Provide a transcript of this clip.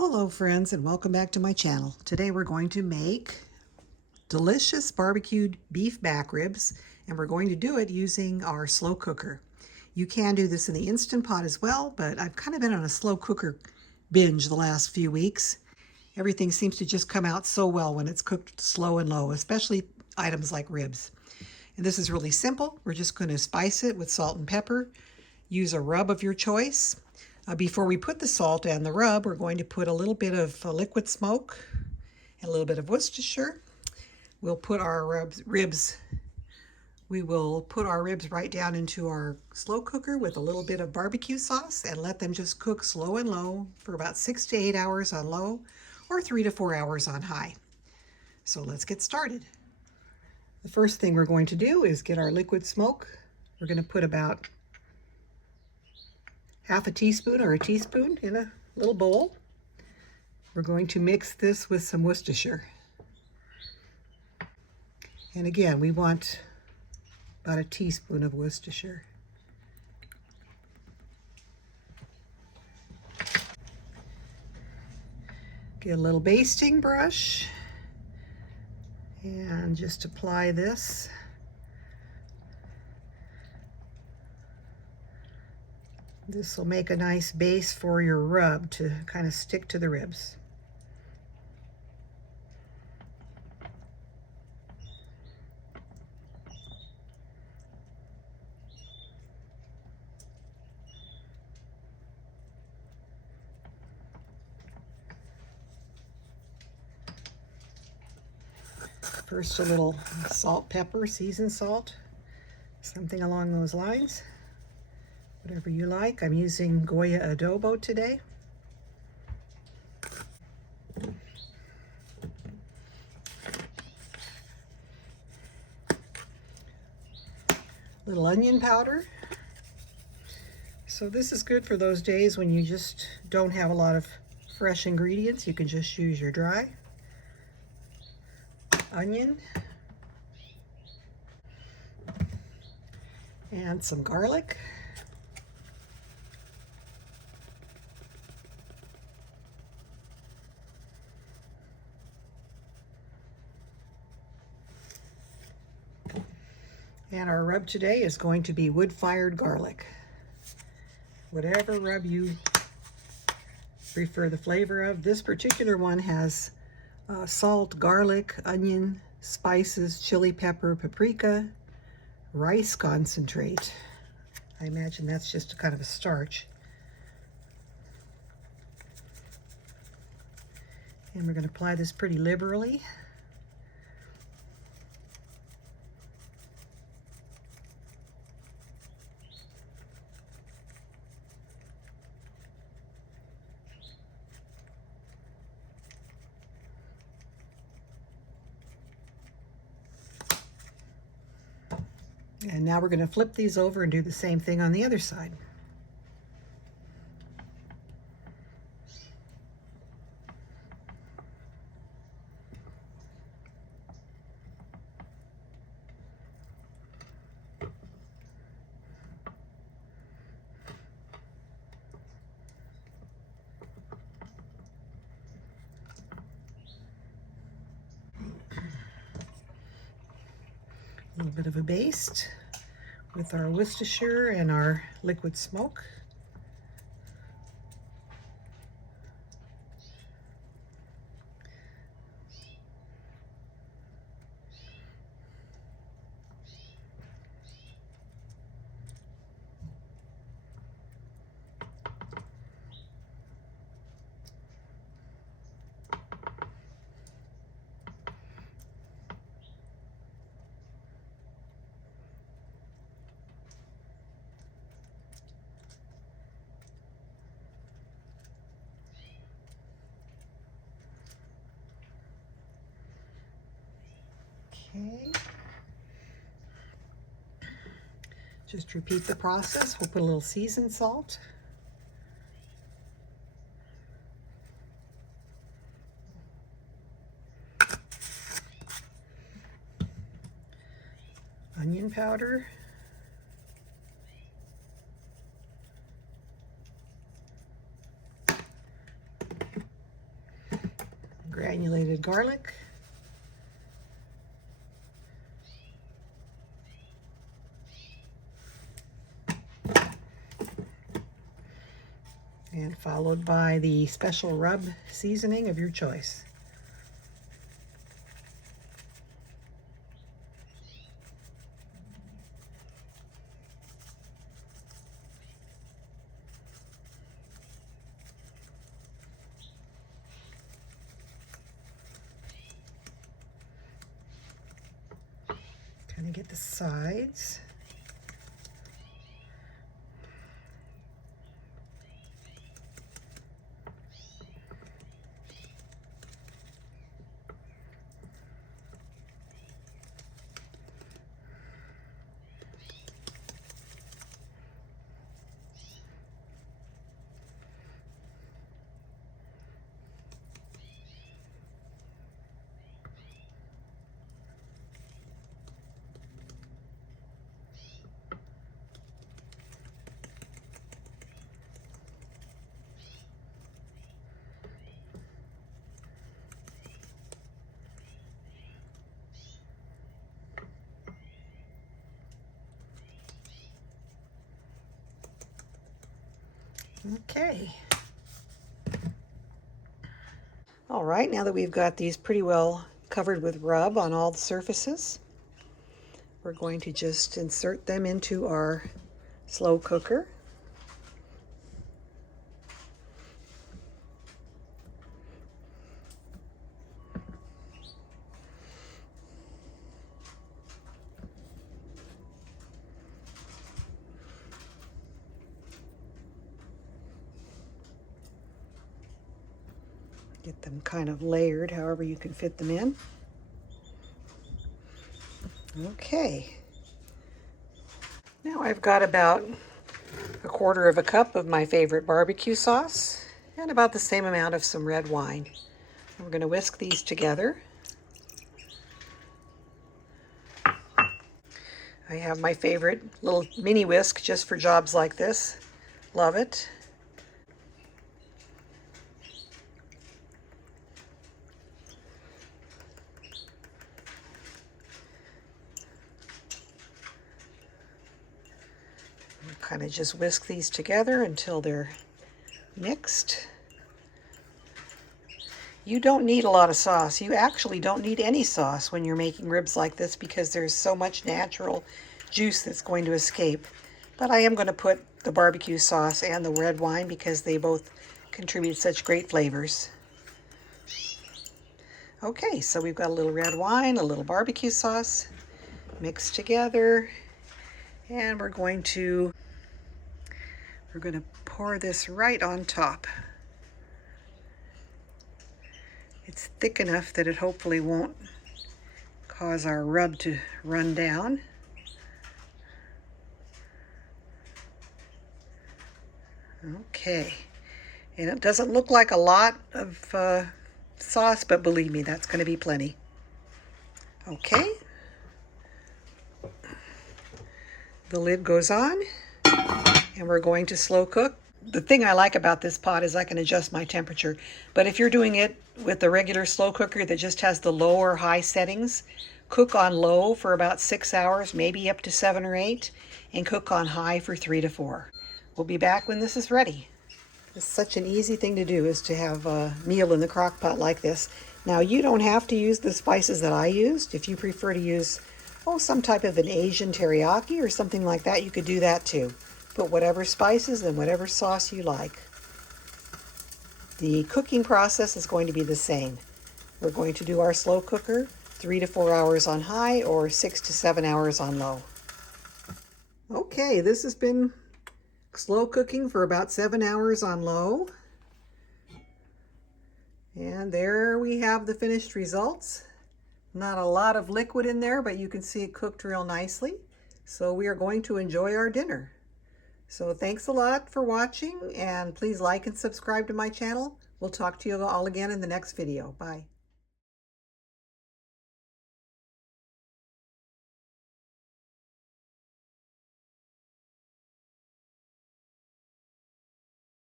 Well, hello friends, and welcome back to my channel. Today we're going to make delicious barbecued beef back ribs, and we're going to do it using our slow cooker. You can do this in the Instant Pot as well, but I've kind of been on a slow cooker binge the last few weeks. Everything seems to just come out so well when it's cooked slow and low, especially items like ribs. And this is really simple. We're just going to spice it with salt and pepper. Use a rub of your choice. Before we put the salt and the rub, we're going to put a little bit of liquid smoke and a little bit of Worcestershire. We'll put our ribs right down into our slow cooker with a little bit of barbecue sauce and let them just cook slow and low for about 6 to 8 hours on low or 3 to 4 hours on high. So let's get started. The first thing we're going to do is get our liquid smoke. We're going to put about half a teaspoon or a teaspoon in a little bowl. We're going to mix this with some Worcestershire. And again, we want about a teaspoon of Worcestershire. Get a little basting brush and just apply this. This will make a nice base for your rub to kind of stick to the ribs. First, a little salt, pepper, seasoned salt, something along those lines. Whatever you like. I'm using Goya Adobo today. Little onion powder. So this is good for those days when you just don't have a lot of fresh ingredients. You can just use your dry onion and some garlic. And our rub today is going to be wood-fired garlic. Whatever rub you prefer the flavor of. This particular one has salt, garlic, onion, spices, chili pepper, paprika, rice concentrate. I imagine that's just a kind of a starch. And we're going to apply this pretty liberally. And now we're going to flip these over and do the same thing on the other side. A little bit of a baste with our Worcestershire and our liquid smoke. Okay. Just repeat the process. We'll put a little seasoned salt. Onion powder. granulated garlic. And followed by the special rub seasoning of your choice. Kind of get the sides. Okay. All right, now that we've got these pretty well covered with rub on all the surfaces, we're going to just insert them into our slow cooker. Get them kind of layered however you can fit them in. Okay. Now I've got about 1/4 cup of my favorite barbecue sauce and about the same amount of some red wine. And we're going to whisk these together. I have my favorite little mini whisk just for jobs like this. Love it. Kind of just whisk these together until they're mixed. You don't need a lot of sauce. You actually don't need any sauce when you're making ribs like this because there's so much natural juice that's going to escape. But I am going to put the barbecue sauce and the red wine because they both contribute such great flavors. Okay, so we've got a little red wine, a little barbecue sauce mixed together, and we're going to pour this right on top. It's thick enough that it hopefully won't cause our rub to run down. Okay, and it doesn't look like a lot of sauce, but believe me, that's going to be plenty. Okay, the lid goes on. And we're going to slow cook. The thing I like about this pot is I can adjust my temperature. But if you're doing it with the regular slow cooker that just has the low or high settings, cook on low for about 6 hours, maybe up to 7 or 8, and cook on high for 3 to 4. We'll be back when this is ready. It's such an easy thing to do is to have a meal in the crock pot like this. Now you don't have to use the spices that I used. If you prefer to use, some type of an Asian teriyaki or something like that, you could do that too. Put whatever spices and whatever sauce you like. The cooking process is going to be the same. We're going to do our slow cooker 3 to 4 hours on high or 6 to 7 hours on low. Okay, this has been slow cooking for about 7 hours on low. And there we have the finished results. Not a lot of liquid in there, but you can see it cooked real nicely. So we are going to enjoy our dinner. So thanks a lot for watching, and please like and subscribe to my channel. We'll talk to you all again in the next video. Bye.